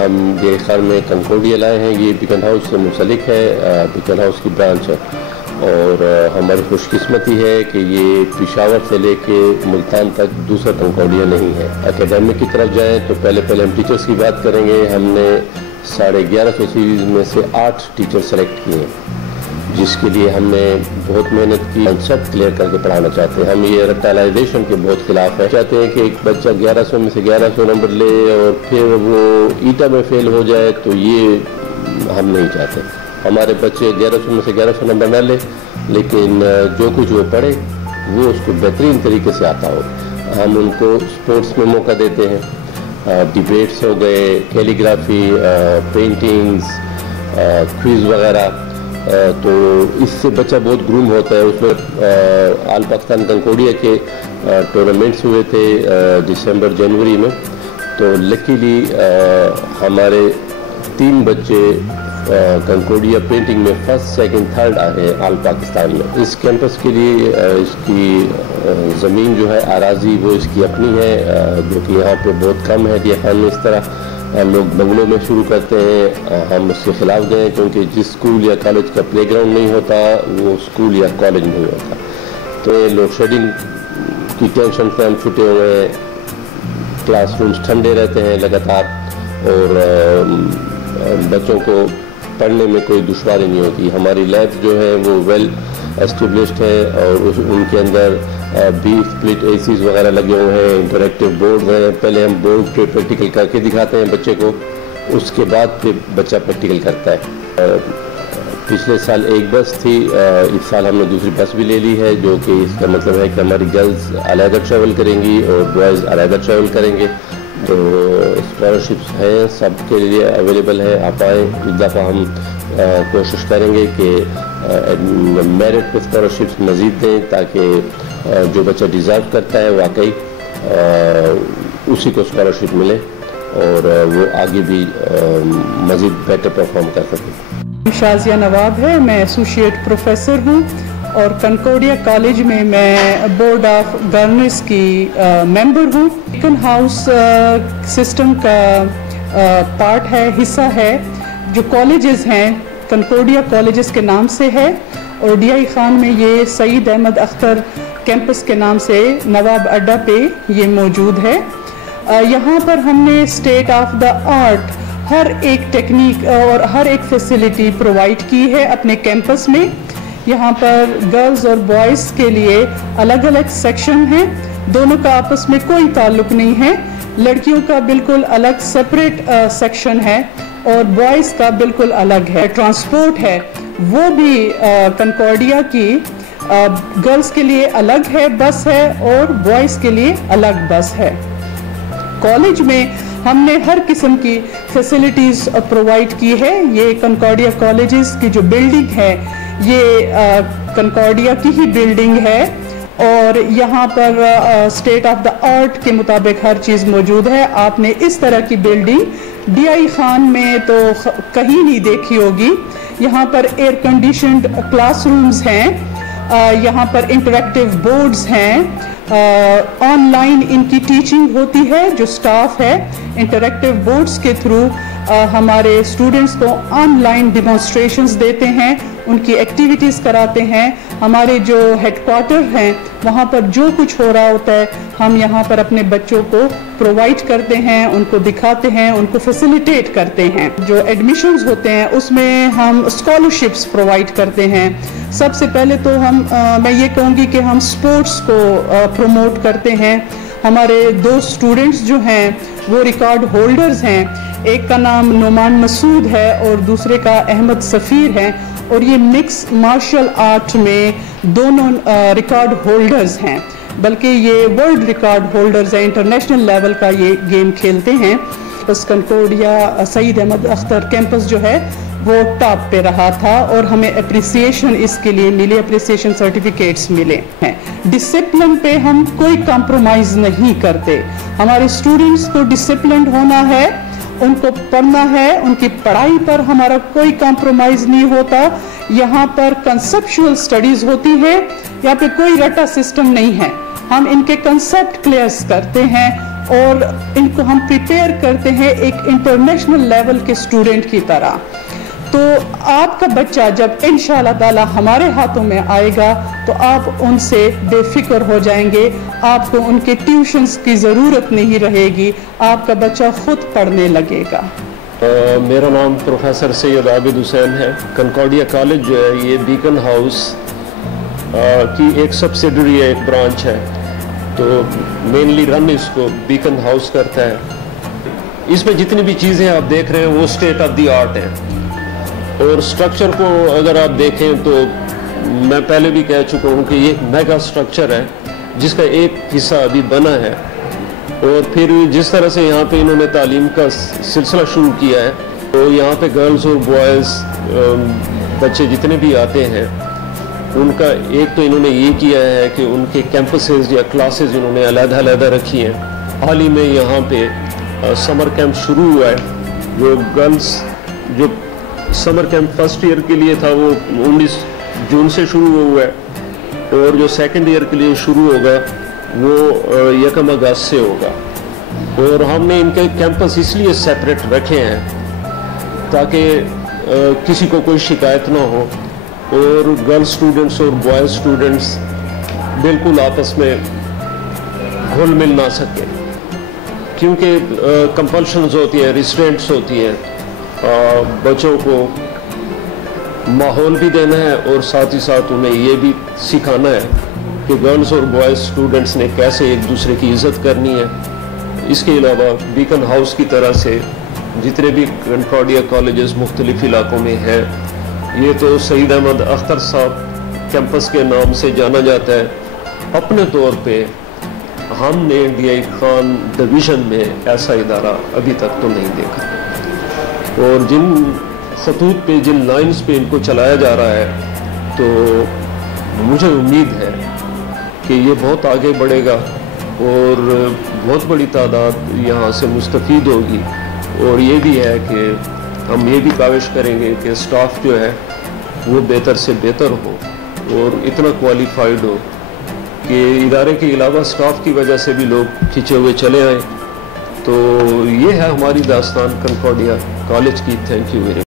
ہم ڈی خان میں کنکورڈیا لائے ہیں. یہ بیکن ہاؤس سے منسلک ہے, بیکن ہاؤس کی برانچ ہے, اور ہماری خوش قسمتی ہے کہ یہ پشاور سے لے کے ملتان تک دوسرا کنکورڈیا نہیں ہے. اکیڈمک کی طرف جائیں تو پہلے ہم ٹیچرز کی بات کریں گے. ہم نے 1150 سیریز میں سے 8 ٹیچر سلیکٹ کیے ہیں, جس کے لیے ہم نے بہت محنت کی. کنسیپٹ کلیئر کر کے پڑھانا چاہتے ہیں. ہم یہ ریپٹائلائزیشن کے بہت خلاف ہیں. چاہتے ہیں کہ ایک بچہ 1100 میں سے 1100 نمبر لے اور پھر وہ ایٹا میں فیل ہو جائے, تو یہ ہم نہیں چاہتے. ہمارے بچے 1100 میں سے 1100 نمبر نہ لے, لیکن جو کچھ وہ پڑھے وہ اس کو بہترین طریقے سے آتا ہو. ہم ان کو اسپورٹس میں موقع دیتے ہیں, ڈیبیٹس ہو گئے, کیلیگرافی, پینٹنگز, کوئز وغیرہ. تو اس سے بچہ بہت گروم ہوتا ہے. اس میں آل پاکستان کنکورڈیا کے ٹورنامنٹس ہوئے تھے دسمبر جنوری میں, تو لکیلی ہمارے 3 بچے کنکورڈیا پینٹنگ میں فرسٹ, سیکنڈ, تھرڈ آئے ہیں آل پاکستان میں. اس کیمپس کے لیے اس کی زمین جو ہے اراضی وہ اس کی اپنی ہے, جو کہ یہاں پہ بہت کم ہے. ڈی خان میں اس طرح لوگ بنگلوں میں شروع کرتے ہیں. ہم اس کے خلاف گئے کیونکہ جس اسکول یا کالج کا پلے گراؤنڈ نہیں ہوتا وہ اسکول یا کالج نہیں ہوتا. تو لوڈ شیڈنگ کی ٹینشن سے ہم چھٹے ہوئے ہیں. کلاس رومز ٹھنڈے رہتے ہیں لگاتار, اور بچوں کو پڑھنے میں کوئی دشواری نہیں ہوتی. ہماری لیب جو ہے وہ ویل اسٹیبلشڈ ہے, اور ان کے اندر 20 سپلٹ اے سیز وغیرہ لگے ہوئے ہیں, انٹریکٹیو بورڈ ہیں. پہلے ہم بورڈ پہ پریکٹیکل کر کے دکھاتے ہیں بچے کو, اس کے بعد پھر بچہ پریکٹیکل کرتا ہے. پچھلے سال ایک بس تھی, اس سال ہم نے دوسری بس بھی لے لی ہے, جو کہ اس کا مطلب ہے کہ ہماری گرلز علیحدہ ٹریول کریں گی اور بوائز علیحدہ ٹریول کریں گے. تو اسکالرشپس ہیں, سب کے لیے اویلیبل ہے. آپ آئیں. اس دفعہ ہم کوشش کریں گے کہ میرٹ پہ اسکالرشپس مزید دیں, تاکہ جو بچہ ڈیزرو کرتا ہے واقعی اسی کو اسکالرشپ ملے اور وہ آگے بھی مزید بیٹر پرفارم کر سکے. شازیہ نواب ہے, میں ایسوسیٹ پروفیسر ہوں, اور کنکورڈیا کالج میں میں بورڈ آف گورنرز کی ممبر ہوں. بیکن ہاؤس سسٹم کا پارٹ ہے, حصہ ہے. جو کالجز ہیں کنکورڈیا کالجز کے نام سے ہے, اور ڈی آئی خان میں یہ سعید احمد اختر کیمپس کے نام سے نواب اڈا پہ یہ موجود ہے. یہاں پر ہم نے اسٹیٹ آف دا آرٹ ہر ایک ٹیکنیک اور ہر ایک فیسلٹی پرووائڈ کی ہے اپنے کیمپس میں. یہاں پر گرلز اور بوائز کے لیے الگ الگ سیکشن ہیں, دونوں کا آپس میں کوئی تعلق نہیں ہے. لڑکیوں کا بالکل الگ سپریٹ سیکشن ہے اور بوائز کا بالکل الگ ہے. ٹرانسپورٹ ہے وہ بھی کنکورڈیا کی گرلز کے لیے الگ ہے بس ہے, اور بوائز کے لیے الگ بس ہے. کالج میں ہم نے ہر قسم کی فیسلٹیز پرووائڈ کی ہے. یہ کنکورڈیا کالجز کی جو بلڈنگ ہے یہ کنکورڈیا کی ہی بلڈنگ ہے, اور یہاں پر اسٹیٹ آف دا آرٹ کے مطابق ہر چیز موجود ہے. آپ نے اس طرح کی بلڈنگ ڈی آئی خان میں تو کہیں نہیں دیکھی ہوگی. یہاں per year conditioned class rooms ہیں, یہاں پر انٹریکٹیو بورڈز ہیں, آن لائن ان کی ٹیچنگ ہوتی ہے. جو سٹاف ہے انٹریکٹیو بورڈز کے تھرو ہمارے اسٹوڈنٹس کو آن لائن ڈیمونسٹریشنز دیتے ہیں, ان کی ایکٹیویٹیز کراتے ہیں. ہمارے جو ہیڈ کوارٹر ہیں وہاں پر جو کچھ ہو رہا ہوتا ہے ہم یہاں پر اپنے بچوں کو پرووائڈ کرتے ہیں, ان کو دکھاتے ہیں, ان کو فیسیلیٹیٹ کرتے ہیں. جو ایڈمیشنز ہوتے ہیں اس میں ہم اسکالرشپس پرووائڈ کرتے ہیں. سب سے پہلے تو میں یہ کہوں گی کہ ہم اسپورٹس کو پروموٹ کرتے ہیں. ہمارے 2 اسٹوڈنٹس جو ہیں وہ ریکارڈ ہولڈرز ہیں. ایک کا نام نعمان مسعود ہے اور دوسرے کا احمد سفیر ہے, اور یہ مکس مارشل آرٹ میں دونوں ریکارڈ ہولڈرز ہیں, بلکہ یہ ورلڈ ریکارڈ ہولڈرز ہیں. انٹرنیشنل لیول کا یہ گیم کھیلتے ہیں. بس کنکورڈیا سعید احمد اختر کیمپس جو ہے وہ ٹاپ پہ رہا تھا, اور ہمیں اپریسیشن اس کے لیے ملے, اپریسیشن سرٹیفکیٹس ملے ہیں. ڈسپلن پہ ہم کوئی کمپرومائز نہیں کرتے. ہمارے اسٹوڈنٹس کو ڈسپلنڈ ہونا ہے, ان کو پڑھنا ہے, ان کی پڑھائی پر ہمارا کوئی کمپرومائز نہیں ہوتا. یہاں پر کنسپچول سٹڈیز ہوتی ہے, یہاں پہ کوئی رٹا سسٹم نہیں ہے. ہم ان کے کنسپٹ کلیئر کرتے ہیں اور ان کو ہم پریپیئر کرتے ہیں ایک انٹرنیشنل لیول کے اسٹوڈنٹ کی طرح. تو آپ کا بچہ جب انشاءاللہ تعالی ہمارے ہاتھوں میں آئے گا تو آپ ان سے بے فکر ہو جائیں گے. آپ کو ان کے ٹیوشنز کی ضرورت نہیں رہے گی. آپ کا بچہ خود پڑھنے لگے گا. میرا نام پروفیسر سید عابد حسین ہے. کنکارڈیا کالج جو ہے یہ بیکن ہاؤس کی ایک سبسیڈری ہے, ایک برانچ ہے. تو مینلی رن اس کو بیکن ہاؤس کرتا ہے. اس میں جتنی بھی چیزیں آپ دیکھ رہے ہیں وہ اسٹیٹ آف دی آرٹ ہیں. اور اسٹرکچر کو اگر آپ دیکھیں تو میں پہلے بھی کہہ چکا ہوں کہ یہ ایک میگا اسٹرکچر ہے جس کا ایک حصہ ابھی بنا ہے. اور پھر جس طرح سے یہاں پہ انہوں نے تعلیم کا سلسلہ شروع کیا ہے تو یہاں پہ گرلز اور بوائز بچے جتنے بھی آتے ہیں ان کا ایک تو انہوں نے یہ کیا ہے کہ ان کے کیمپسز یا کلاسز انہوں نے علیحدہ علیحدہ رکھی ہیں. حال ہی میں یہاں پہ سمر کیمپ شروع ہوا ہے. جو گرلز جو سمر کیمپ فرسٹ ایئر کے لیے تھا وہ 19 جون سے شروع ہوا ہے, اور جو سیکنڈ ایئر کے لیے شروع ہوگا وہ 1 اگست سے ہوگا. اور ہم نے ان کے کیمپس اس لیے سیپریٹ رکھے ہیں تاکہ کسی کو کوئی شکایت نہ ہو اور گرل اسٹوڈنٹس اور بوائز اسٹوڈنٹس بالکل آپس میں گھل مل نہ سکے, کیونکہ کمپلشنز ہوتی ہیں, ریسٹرینٹس ہوتی ہیں. بچوں کو ماحول بھی دینا ہے اور ساتھ ہی ساتھ انہیں یہ بھی سکھانا ہے کہ گرلز اور بوائز اسٹوڈنٹس نے کیسے ایک دوسرے کی عزت کرنی ہے. اس کے علاوہ بیکن ہاؤس کی طرح سے جتنے بھی کنکارڈیا کالجز مختلف علاقوں میں ہیں, یہ تو سعید احمد اختر صاحب کیمپس کے نام سے جانا جاتا ہے. اپنے طور پہ ہم نے ڈی خان ڈویژن میں ایسا ادارہ ابھی تک تو نہیں دیکھا, اور جن خطوط پہ جن لائنز پہ ان کو چلایا جا رہا ہے تو مجھے امید ہے کہ یہ بہت آگے بڑھے گا اور بہت بڑی تعداد یہاں سے مستفید ہوگی. اور یہ بھی ہے کہ ہم یہ بھی کاوش کریں گے کہ اسٹاف جو ہے وہ بہتر سے بہتر ہو اور اتنا کوالیفائڈ ہو کہ ادارے کے علاوہ اسٹاف کی وجہ سے بھی لوگ کھنچے ہوئے چلے آئیں. تو یہ ہے ہماری داستان کنکارڈیا کالج کی. Thank you very much.